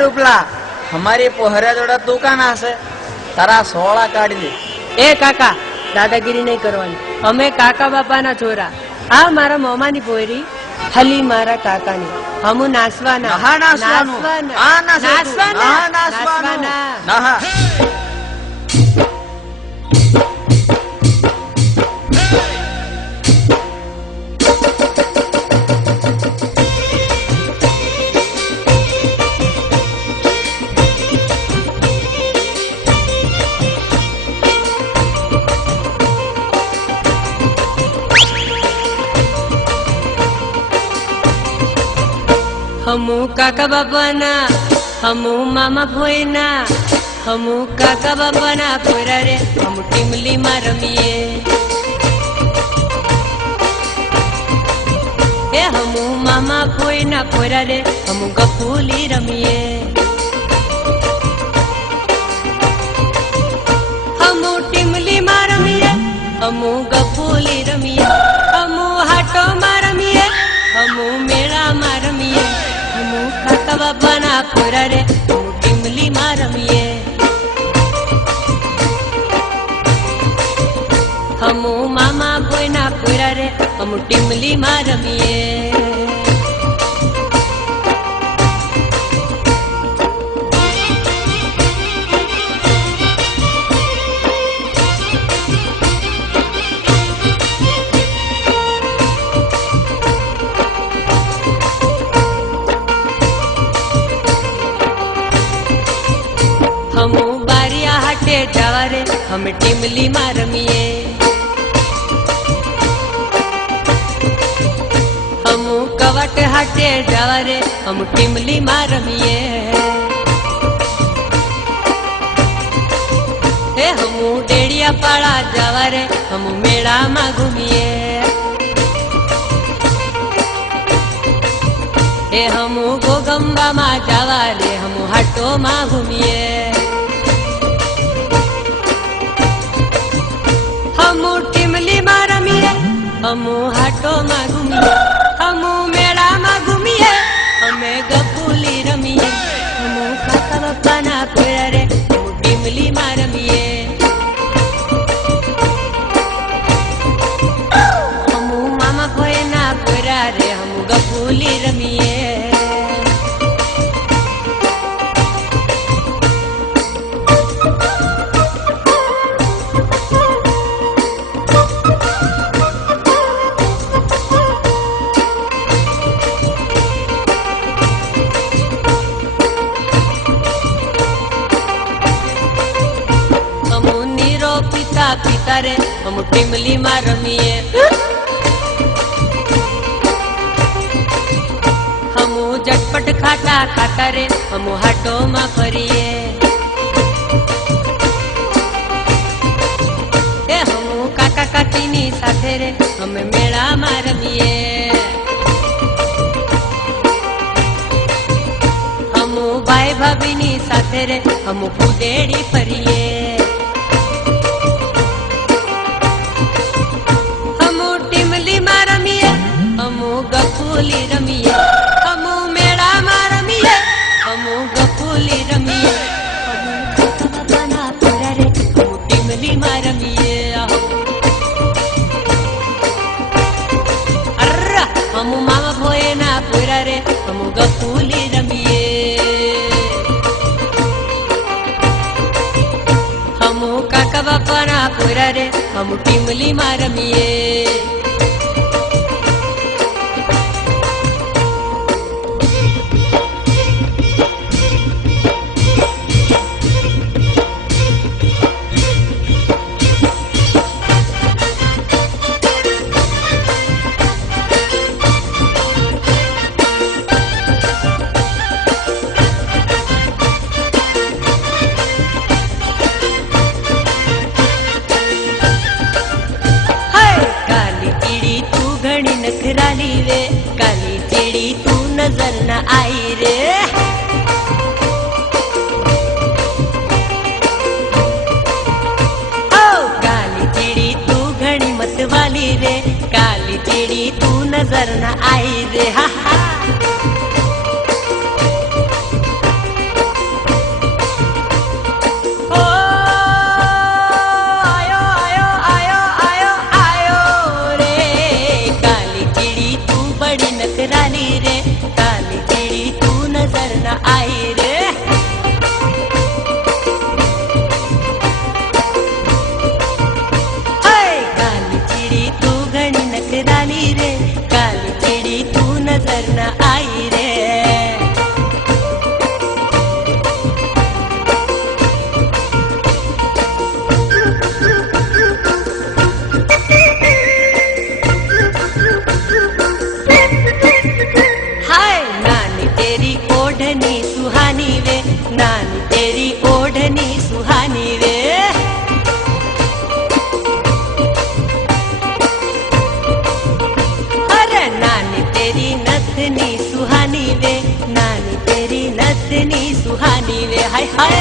રૂપલા हमारी पोहरा जोड़ा तू का ना से तारा सोला काढ़ दे। ए काका दादागिरी नहीं करवानी, हमें काका बापा ना छोरा। आ मारा मोमा नी पोरी हली मारा काका नी हम नासवाना हमू काका बाबा ना हमू मामा भोयना हमू काका बाबा ना पोरा रे हम टिमली में रमीए। ए हमू मामा भोयना पोरा रे हम गफूली रमीए। हमू टिमली में रमीए हमू गफूली रमीए। हमू हाटो में रमीए हमू मेला में रमीए। हमू काका बाबा ना पोरा रे हम टिमली में रमीए। हमू मामा बोय ना पोरा रे हम टिमली में रमीए। हमू बारिया हाटे जावा रे हम टिमली में रमीए। हमू कवट हाटे जावा रे हम टिमली में रमीए। हे हमू डेड़िया पाड़ा जावा रे हम मेला में घूमिए। हे हमू गोगंबा में जावा रे हम हाटो में घूमिए। हमू टिमली में रमीए हमू हाटो में घूमिए। हमू मेला में घूमिए हमें गफूली रमीए। हमू काका बापा ना पोरा रे हम टिमली में रमीए। हमू मामा भोय ना पोरा रे हम गफूली रमीए। पिता रे हम टिमली में रमीए। हमू झटपट खाता खाता रे हम हाटो में फरिए। ए हमू काका काकीनी साथे रे हम मेला में रमीए। हमू भाई भाभीनी साथे रे हम कुदेड़ी फरिए। गफूली रमीए हमू मेला में रमीए। हमू गफूली रमीए हमू काका बाबा ना पोरा रे हम टिमली में रमीए। अर्रा हमू मामा भोय ना पोरा रे हम गफूली रमीए। हमू काका बाबा ना पोरा रे हम टिमली में रमीए। नखराली रे, काली चिड़ी तू नजर न आई रे। ओ काली चिड़ी तू घड़ी मत वाली रे, काली चिड़ी तू नजर न आई रे। हा हा नखराली रे, काली चिड़ी तू नजर न आई रे। काली चिड़ी तू घनी नखराली रे, काली चिड़ी तू नजर न आई रे। ओढ़नी सुहानी वे, नानी तेरी ओढ़नी सुहानी वे। अरे नानी तेरी नथनी सुहानी वे, नानी तेरी नथनी सुहानी वे। हाय हाय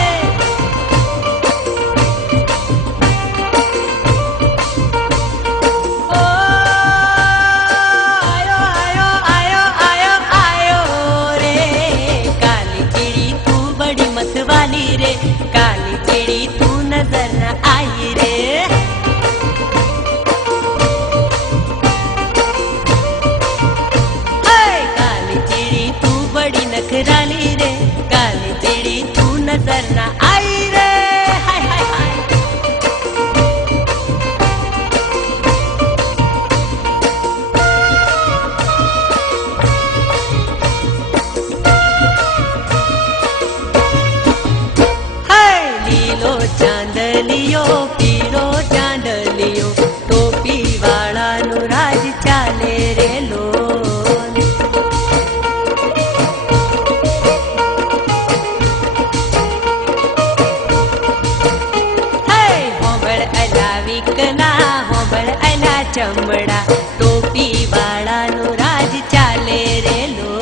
वाली रे, काली चिड़ी तू नजर न आई रे। काली चिड़ी तू बड़ी नखराली रे, काली चिड़ी तू नजर न आई रे। हाय हाय हाय चांदलियो पीरो चांदलियो, टोपी वाला नु राज चाले रे लो। होबड़ अला विकला, होबड़ अला चमड़ा, टोपी वाला नु राज चाले रे लो।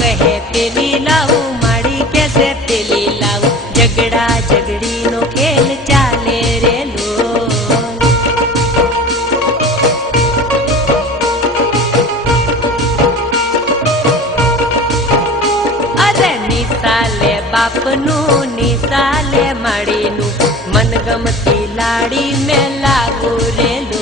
कहे पेली लाऊ माड़ी कैसे पेली लाऊ, झगड़ा झगड़ी नो खेल चाले रे लो। अरे निसाले बाप नु निसाले माड़ी नु, मनगमती लाड़ी में लागू रे लो।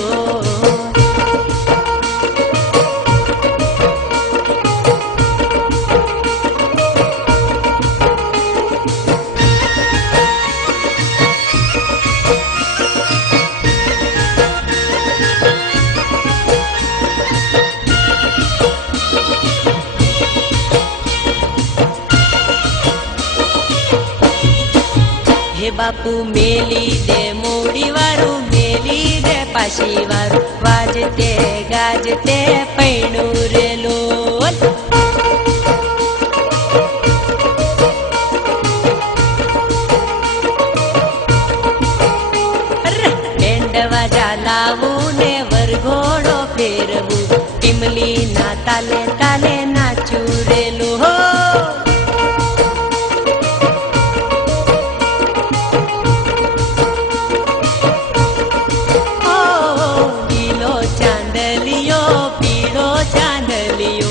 हे बापू मेली दे मोड़ी वारू, मेली दे पाशी वारू, वाजते गाजते पैणू रे लोल। बेंडवाजा लावू ने वरघोड़ो फेरवू, टिमली ना ताले ताले नाचू रे लो। चांदलियो पीड़ो चांदलियो,